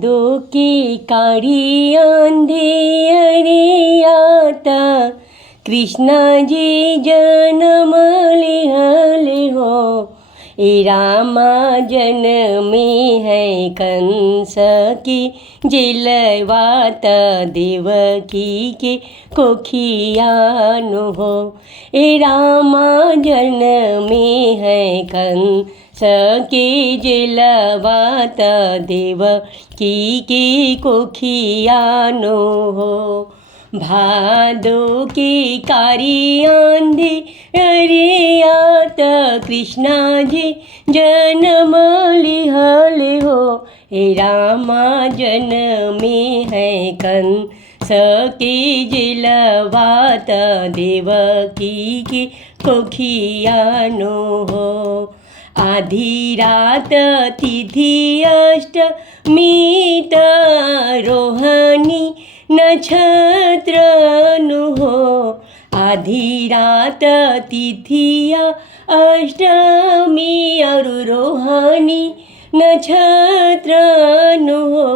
दो की काढ़ी अंधियरियाता कृष्ण जी जन्म लिहले हो। ए रामा जन्मे है कंस की जिलवात देवकी के कोखियानो हो। ए रामा जन्मे है कंस के जिलवात देवकी के कोखियानो हो। भादो की कारी आंधी अरियात कृष्णा जी जन्म लिहले हो। हे रामा जन्मे है कंस के जिलवात देवकी के कोखियानो हो। आधी रात तिथि अष्टमी रोहिणी नक्षत्रनु हो। आधी रात तिथिया अष्टमी और रोहिणी नक्षत्रनु हो।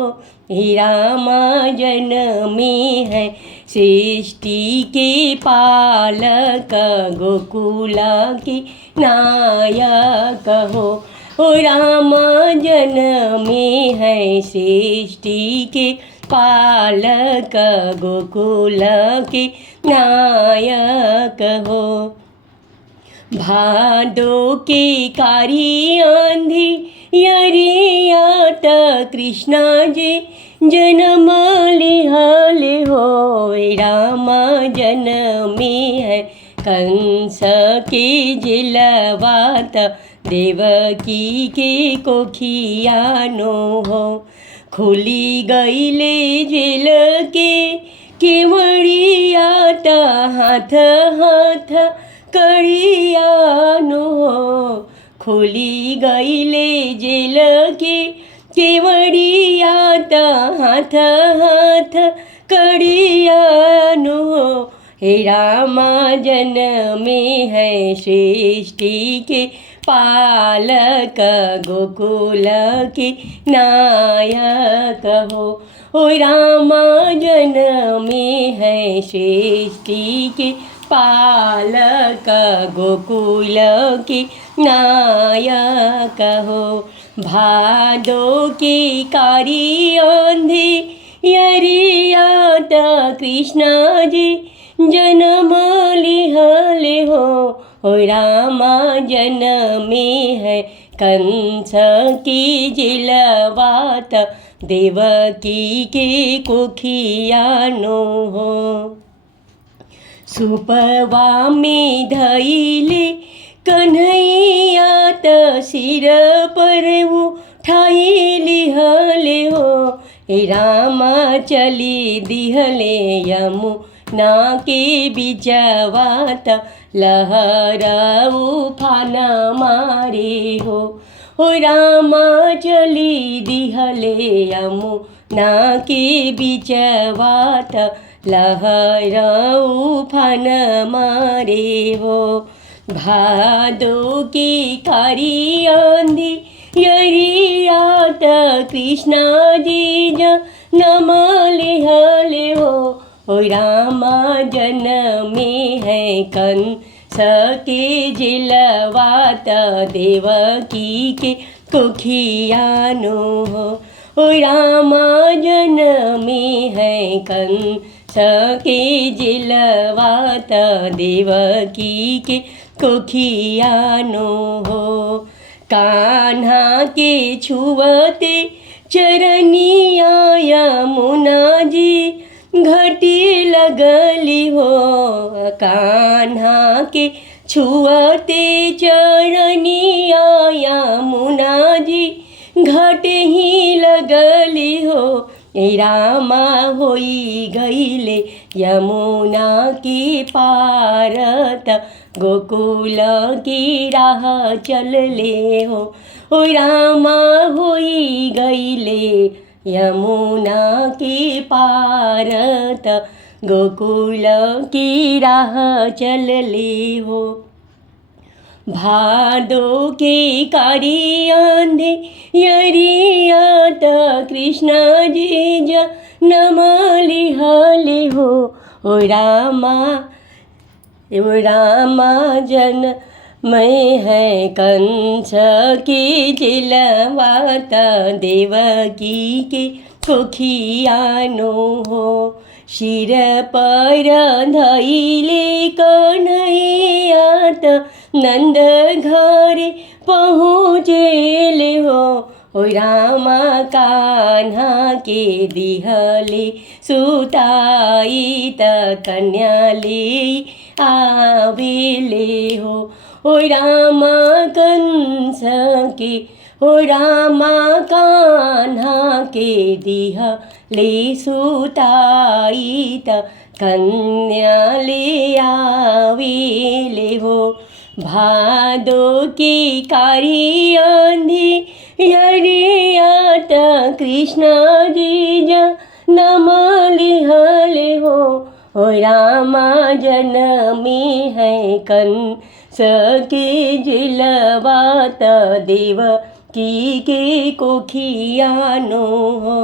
हे रामा जन्मे है सृष्टि के पालक गोकुला के नायक हो। ओ रामा जन्मे है सृष्टि के पालक गोकुल के नायक हो। भादो के कारी आंधी यरियात कृष्णा जी जन्म लिहले हो। रामा जन्मे है कंस के जिलवात देवकी के कोखियानो हो। खुली गईले जेल के केवड़ियात हाथ हाथ कड़ियानो हो। खुली गईले जेल के केवड़ियात हाथ हाथ कड़ियानो हो। हे रामा जन्मे है सृष्टि के पालक गोकुल के नायक हो। ओ रामा जन्मे है सृष्टि के पालक गोकुल के नायक हो। भादो की कारी आंधी यरियात कृष्णा जी जन्म लिहले हो। ओ रामा जन्मे है कंस की जिलवात देवकी के कोखियानो हो। सुपवा में धैले कन्हैयात सिर पर उठाई लिहले हो। हे रामा चली दिहले यमुना के बिचवात लहर उफान मारे हो। हो रामा चली दिहले यमुना के बिचवात लहर उफान मारे हो। भादो की कारी आंधी यरियात कृष्णा जी जन्म लिहले हो। ओ रामा जन्मे है कंस के जिलवात देवकी के कोखियानो हो। ओ रामा जन्मे है कंस के जिलवात देवकी के कोखियानो हो। कान्हा के छुवते चरनिया यमुना जी घटी लगली हो। कान्हा के छुअते चरनिया यमुना जी घट ही लगली हो। रामा होई गईले यमुना की पारत गोकुल की राह चलले हो। ओ रामा होई गईले यमुना की पारत गोकुल की राह चलले हो। भादो के कारी आंधे यरियात कृष्ण जी जन्म लिहले हो। ओ रामा जन मैं है कंस की जिलवात देवकी के कोखियानो हो। शिर पर धैले कन्हैयात नंद घरे पहुँचेले हो। ओ रामा कान्हा के दिहले सुताई त कन्याले आवेले हो। ओ रामा कंस के ओ रामा कान्हा के दिहले सुताई त कन्याले आवेले हो। भादो की कारी आंधी यरियात कृष्ण जी जन्म लिहले हो। ओ रामा जन्मी है कंस की जिलवात देवकी के कोखियानो हो।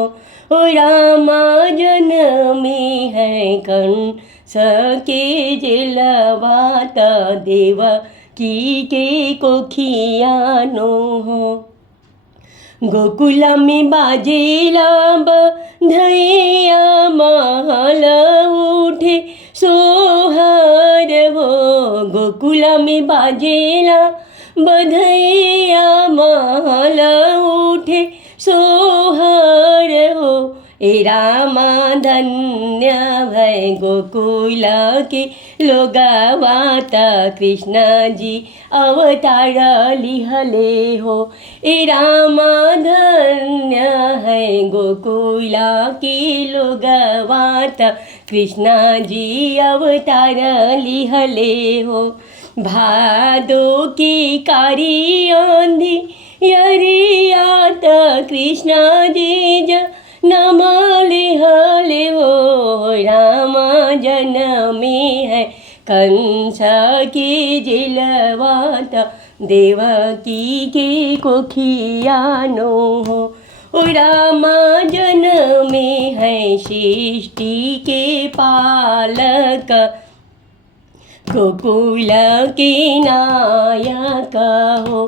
ओ रामा जन्मी है कंस के जिलवात देवकी के कोखियानो हो। गोकुल में बाजेला बधैया महल उठे सोहर हो। गोकुल में बाजेला बधैया महल उठे सोहर हो। ए रामा धन्य भय गोकुल के लोगवात कृष्ण जी अवतार लिहले हो। ए रामा धन्य है गोकुल के लोगवात कृष्ण जी अवतार लिहले हो। भादो की कारी आंधी यरियात कृष्ण जी जन्म लिहले हो। रामा जन्मी है कंस की जिलवात देवकी के कोखियानो हो। ओ रामा जन्मे है सृष्टि के पालक गोकुल के नायक हो।